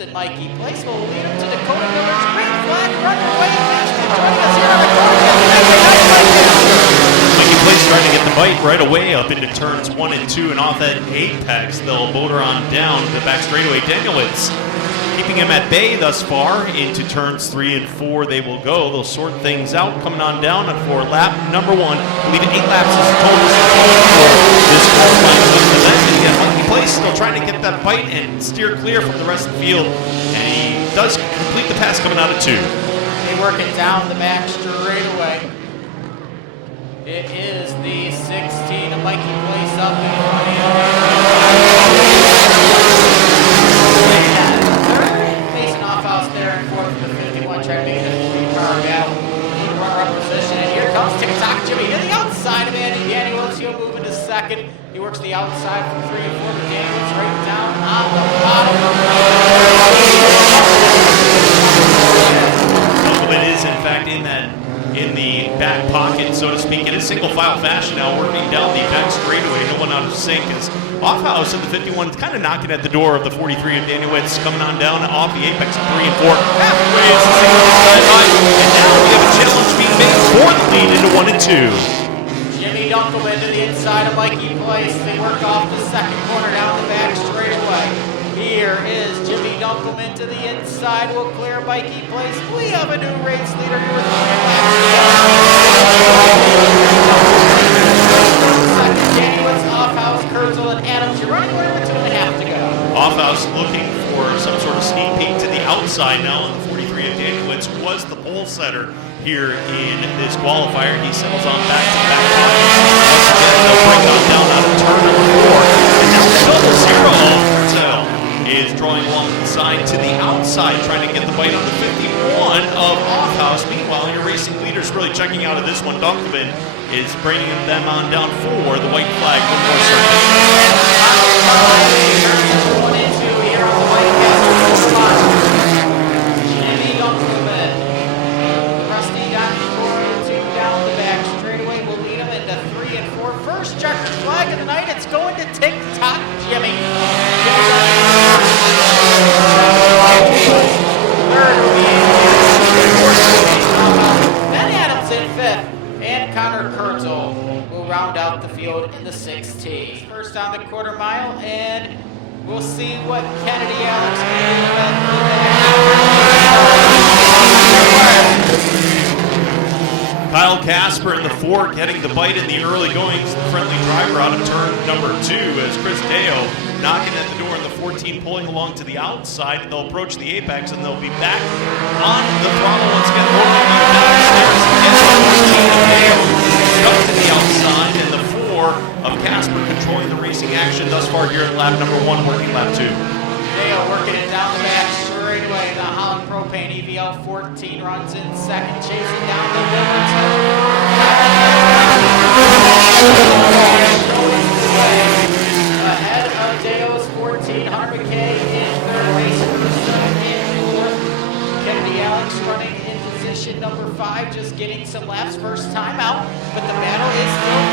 Alex and Mikey Place will lead him to Dakota Miller's green flag running away. Thanks for joining us here on Dakota. Mikey Place trying to get the bite right away up into turns 1 and 2, and off that apex, they'll motor on down the back straightaway. Danielitz keeping him at bay thus far. Into turns 3 and 4 they will go. They'll sort things out coming on down for lap number 1. I believe 8 laps is total for this qualifying event. And again, Mikey Place still trying to get that bite and steer clear from the rest of the field. And he does complete the pass coming out of 2. They work it down the back straightaway. It is the 16 of Mikey Place up and facing off house there in fourth with 51, trying to make it a 3-car battle. Runner-up position, and here comes Tick-Tock Jimmy to the outside of Andy. Danny Willis, he'll move into second. He works the outside from 3 and 4, but Danny Willis right down on the bottom. It is in fact in the back pocket, so to speak, in a single file fashion now, working down the back straightaway. No one out of sync as Offhouse in the 51 is kind of knocking at the door of the 43 of Danielitz, coming on down off the apex of 3 and 4. Halfway is the single side by, and now we have a challenge being made for the lead into 1 and 2. Jimmy Dunkelman to the inside of Mikey Place. They work off the second corner down the back straightaway. Here is Jimmy Dunkelman to the inside. Will clear Mikey Place. We have a new race leader here with 3 laps. Second, Danielitz, Offhouse, Kurzel, and Adams. You're running away with 2.5 to go. Offhouse looking for some sort of sneak peek to the outside now, and the 43 of Danielitz was the pole setter here in this qualifier. He settles on back-to-back pockets. Once again, they'll bring on down out of turn number 4. And now double zero. Kurzel is drawing along the side to the outside, trying to get the bite on the 51 of Offhouse. Meanwhile, your racing leader's really checking out of this one. Dunkelman is bringing them on down for the white flag. One more circuit. Here on the Lancaster Motorplex. Jimmy Dunkelman, Rusty down the back straightaway will lead him into 3 and 4. First checkered flag of the night. It's going to Tick-Tock Jimmy. Third will be Ben Adams in 5th, and Connor Kurzel will round out the field in the 16th. First on the quarter mile, and we'll see what Kennedy Alex can do. Kyle Casper in the 4 getting the bite in the early goings. The friendly driver out of turn number 2 as Chris Deo knocking at the door in the 14, pulling along to the outside, and they'll approach the apex, and they'll be back on the throttle once again, rolling on the downstairs again. The 14 of Deo up to the outside, and the 4 of Casper controlling the racing action thus far here at lap number 1, working lap 2. Deo working it down the back straightaway. The Holland Propane EVL 14 runs in second, chasing down the ahead of Deo's 14, Hunter McKay in third, Mason Russo in fourth. Kennedy Alex running in position number 5, just getting some laps first time out, but the battle is still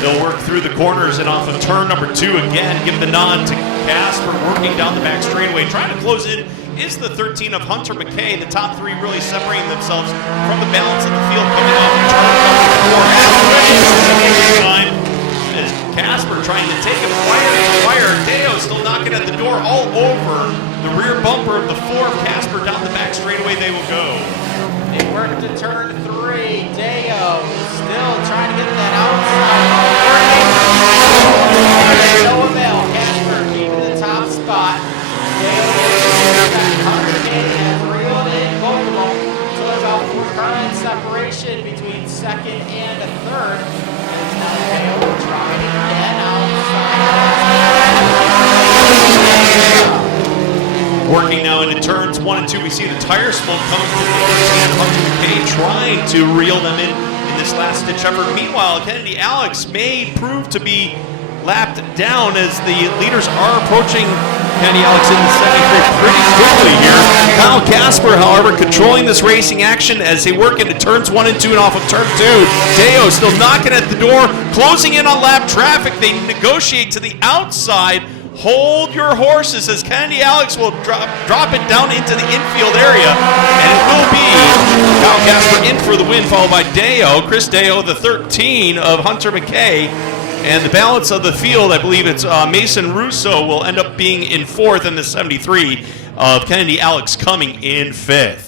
They'll work through the corners and off of turn number 2 again, give the nod to Casper, working down the back straightaway. Trying to close in is the 13 of Hunter McKay. The top 3 really separating themselves from the balance of the field coming off turn number 4. Time as Casper trying to take him fire. Deo still knocking at the door all over the rear bumper of the 4 of Casper. Down the back straightaway they will go. They work to turn 3. Deo still trying to get that outside. No avail. Casper keeping the top spot. Deo has reeled in both of them. So there's about 4-car separation between second and a third. And now Deo trying again outside. Working now into turns 1 and 2, we see the tire smoke coming from the 13 Hunter McKay, trying to reel them in this last-ditch effort. Meanwhile, Kennedy Alex may prove to be lapped down as the leaders are approaching Kennedy Alex in the 73 pretty quickly here. Kyle Casper, however, controlling this racing action as they work into turns 1 and 2 and off of turn 2. Deo still knocking at the door, closing in on lap traffic. They negotiate to the outside. Hold your horses as Kennedy Alex will drop it down into the infield area, and it will be Kyle Casper in for the win, followed by Deo, Chris Deo, the 13 of Hunter McKay. And the balance of the field, I believe it's Mason Russo will end up being in 4th, and the 73 of Kennedy Alex coming in 5th.